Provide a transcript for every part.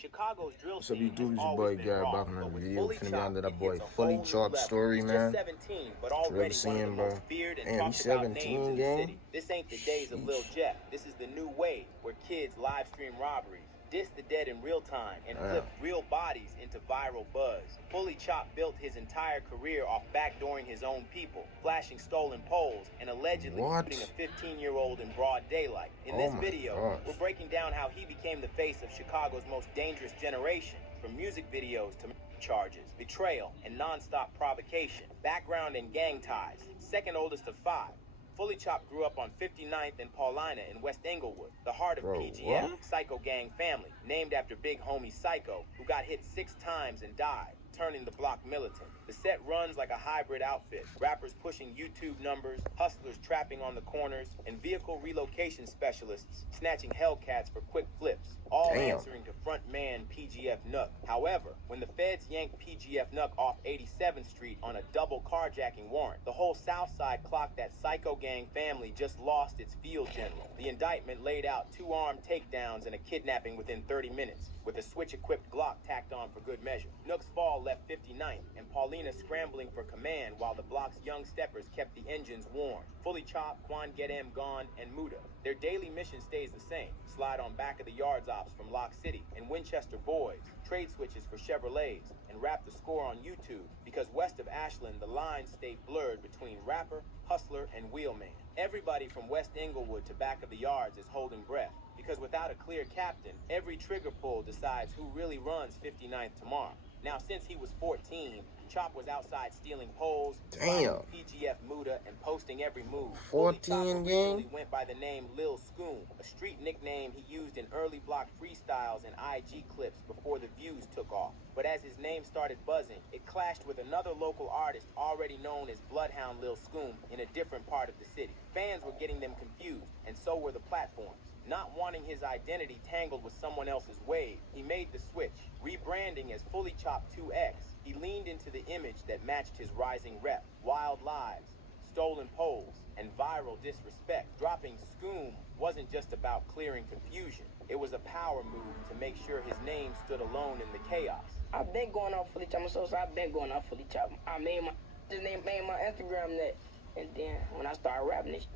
Chicago's drill What's up, scene YouTube? has It's your always boy been Garret raw, back on but another with video. Fully Finna get Chopped, under it that boy hits a Fully whole new Chopped level. story, He's man. just 17, but Forever already one of seeing, the bro. most feared and Damn, talked he's about names 17, in the gang. city. This ain't the days of Lil Sheesh. Jeff. This is the new wave where kids live stream robberies, diss the dead in real time, and flip real bodies into viral buzz. Fully Chopped built his entire career off backdooring his own people, flashing stolen poles, and allegedly shooting a 15-year-old in broad daylight. In this video, we're breaking down how he became the face of Chicago's most dangerous generation, from music videos to charges, betrayal, and non-stop provocation, background and gang ties, second oldest of 5. Fully Chopped grew up on 59th and Paulina in West Englewood, the heart of PGF, Psycho Gang family, named after big homie Psycho, who got hit 6 times and died, turning the block militant. The set runs like a hybrid outfit, rappers pushing YouTube numbers, hustlers trapping on the corners, and vehicle relocation specialists snatching Hellcats for quick flips, all answering to front man PGF Nook. However, when the feds yanked PGF Nook off 87th Street on a double carjacking warrant, the whole South Side clocked that Psycho Gang family just lost its field general. The indictment laid out 2 armed takedowns and a kidnapping within 30 minutes, with a switch-equipped Glock tacked on for good measure. Nook's fall left 59th, and Paulina scrambling for command while the block's young steppers kept the engines warm. Fully Chopped, Quan Get Em Gone, and Muda. Their daily mission stays the same. Slide on back of the yards ops from Lock City and Winchester Boys, trade switches for Chevrolets, and rap the score on YouTube, because west of Ashland, the lines stay blurred between rapper, hustler, and wheelman. Everybody from West Englewood to back of the yards is holding breath, because without a clear captain, every trigger pull decides who really runs 59th tomorrow. Now, since he was 14, Chop was outside stealing poles, PGF Muda, and posting every move. 14 originally went by the name Lil Scoom, a street nickname he used in early block freestyles and IG clips before the views took off. But as his name started buzzing, it clashed with another local artist already known as Bloodhound Lil Scoom in a different part of the city. Fans were getting them confused, and so were the platforms. Not wanting his identity tangled with someone else's wave, he made the switch, rebranding as Fully Chopped 2X. He leaned into the image that matched his rising rep: wild lives, stolen poles, and viral disrespect. Dropping Scoom wasn't just about clearing confusion. It was a power move to make sure his name stood alone in the chaos. I've been going off Fully Chopped, so I've been going off Fully Chopped. I made my Instagram that, and then when I started rapping this,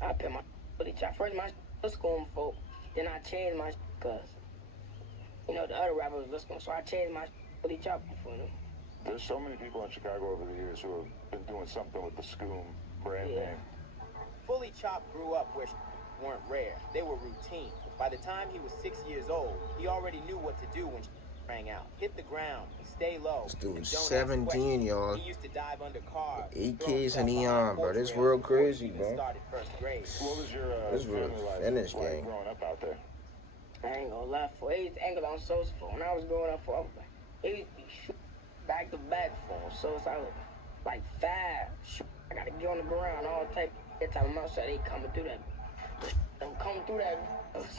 I put my Fully Chopped. First my Scoom folk, then I changed my cause you know the other rappers was Scoom, so I changed my Fully Chopped for them. There's so many people in Chicago over the years who have been doing something with the Scoom brand name. Fully Chopped grew up where weren't rare. They were routine. By the time he was 6 years old, he already knew what to do when rang out. Hit the ground, stay low. This dude's 17, y'all. He used to dive under cars. 8 kids and he on, bro. This world crazy, bro. What was your this world finished, like gang. growing up out there? I ain't gonna lie, for he used to angle on Sosa for when I was growing up for he used to be shoot back to back for Sosa. I was like 5. I gotta get on the ground all type that time I'm outside, they coming through that. I'm coming through that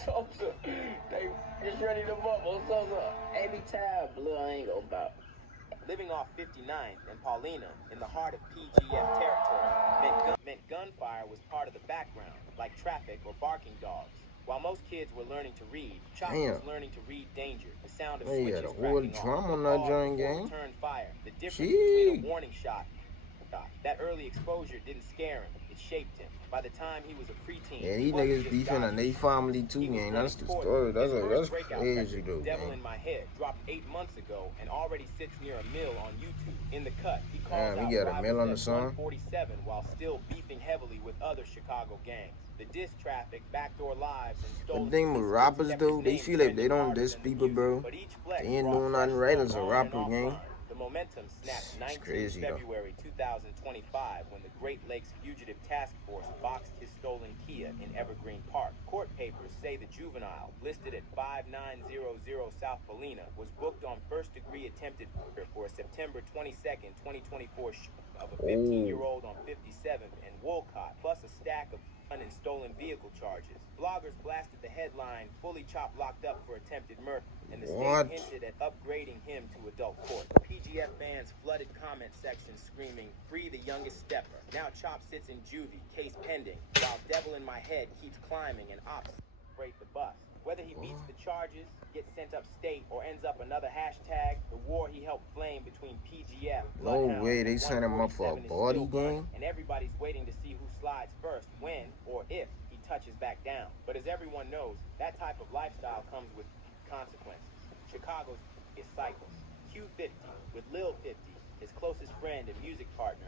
Sosa. They just ready to bubble Sosa. Every time, blood I ain't gonna bout. Living off 59th and Paulina in the heart of PGF territory meant gunfire was part of the background, like traffic or barking dogs. While most kids were learning to read, Chop was learning to read danger, the sound of switches cracking off, on that joint, gang. turn fire, the difference between a warning shot. That early exposure didn't scare him, it shaped him. By the time he was a preteen, yeah, these niggas beefing on they family too, gang. That's the story. That's crazy, though, Devil gang. in My Head dropped 8 months ago and already sits near a mill on YouTube. In the cut, he calls out we got a mill on the song. 147 while still beefing heavily with other Chicago gangs. The diss traffic, backdoor lives, and stolen. The thing with rappers, though, they feel like they don't diss people, bro. They ain't doing nothing right as a rapper, gang. The momentum snapped 19 crazy, February 2025 when the Great Lakes Fugitive Task Force boxed his stolen Kia in Evergreen Park. Court papers say the juvenile, listed at 5900 South Paulina, was booked on first-degree attempted murder for a September 22nd, 2024 shoot of a 15-year-old on 57th and Wolcott, plus a stack of gun and stolen vehicle charges. Bloggers blasted the headline, Fully Chopped locked up for attempted murder, and the state hinted at upgrading him to adult court. PGF fans flooded comment sections screaming, "Free the youngest stepper." Now Chop sits in juvie, case pending, while Devil in My Head keeps climbing and ops break the bus. Whether he beats the charges, gets sent upstate, or ends up another hashtag, the war he helped flame between PGF, Bloodhound, way, they and sent him up for a 147 is body still burning, game? and everybody's waiting to see who slides first, when or if he touches back down. But as everyone knows, that type of lifestyle comes with consequences. Chicago's is cycles. Q50 with Lil 50, his closest friend and music partner,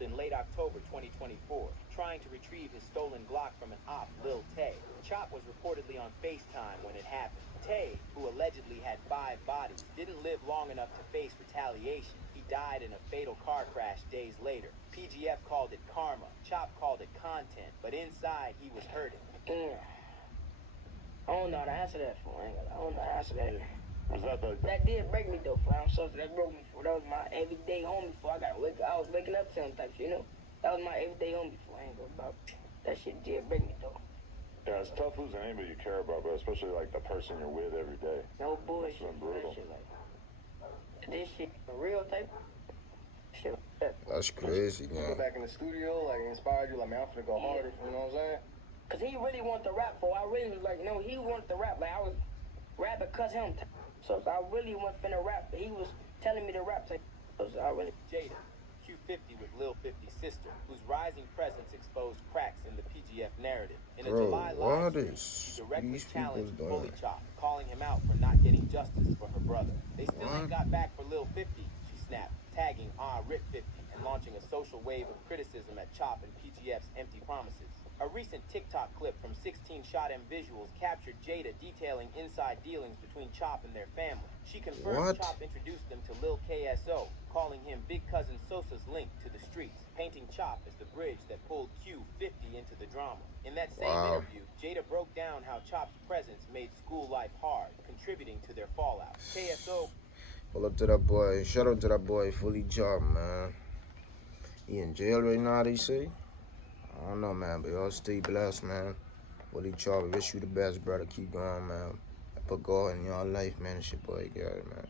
in late October 2024, trying to retrieve his stolen Glock from an op, Lil Tay. Chop was reportedly on FaceTime when it happened. Tay, who allegedly had 5 bodies, didn't live long enough to face retaliation. He died in a fatal car crash days later. PGF called it karma. Chop called it content, but inside he was hurting. I don't know how to answer that for. I don't know how to answer that. Was that the... That did break me though, for I'm so that broke me for. That was my everyday homie for. I was waking up to him type shit, you know. That was my everyday homie for. I ain't gonna about that shit did break me though. Yeah, it's tough losing anybody you care about, but especially like the person you're with every day. No bullshit. That's brutal. Shit, like, this shit real type. Shit like that. That's crazy, You go man. back in the studio, like, inspired you, like, man, I'm finna go harder, you know what I'm saying? Cause he really wanted to rap for. I really was like, he wanted to rap. Like I was rapping cause him. So I really wasn't finna rap. But he was telling me to rap. So I really. Jada, Q50 with Lil 50's sister, whose rising presence exposed cracks in the PGF narrative. In a Bro, July what live is stream, she directly these people challenged doing? Fully Chop, calling him out for not getting justice for her brother. They still ain't What? got back for Lil 50, she snapped, tagging Rip 50 and launching a social wave of criticism at Chop and PGF's empty promises. A recent TikTok clip from 16 Shot M Visuals captured Jada detailing inside dealings between Chop and their family. She confirmed What? Chop introduced them to Lil KSO, calling him Big Cousin Sosa's link to the streets, painting Chop as the bridge that pulled Q50 into the drama. In that same interview, Jada broke down how Chop's presence made school life hard, contributing to their fallout. KSO... Pull up to that boy. Shout out to that boy, Fully Chop, man. He in jail right now, they say? I don't know, man, but y'all stay blessed, man. Fully Chop, wish you the best, brother. Keep going, man. Put God in your life, man. It's your boy, Garret, man.